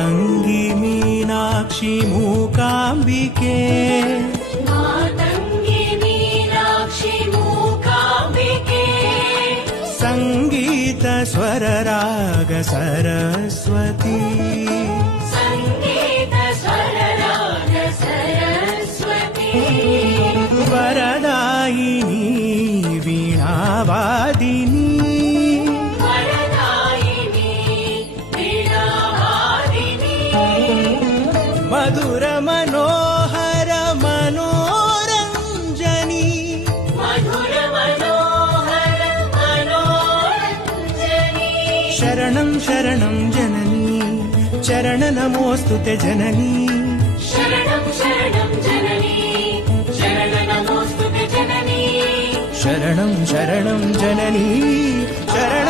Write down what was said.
मातङ्गी मीनाक्षि मूकाम्बिके मातङ्गी मीनाक्षि मूकाम्बिके संगीत स्वर राग सरस्वती संगीत स्वर राग सरस्वती वरदायिनी वीणावादिनी वरदायिनी वीणावादिनी मधुर मनोहर मनोरञ्जनी मधुर मनोहर मनोरञ्जनी शरणं शरणं जननी चरण नमोऽस्तुते जननी शरणं शरणं जननी शरण नमोऽस्तुते जननी शरणं शरणं जननी शरण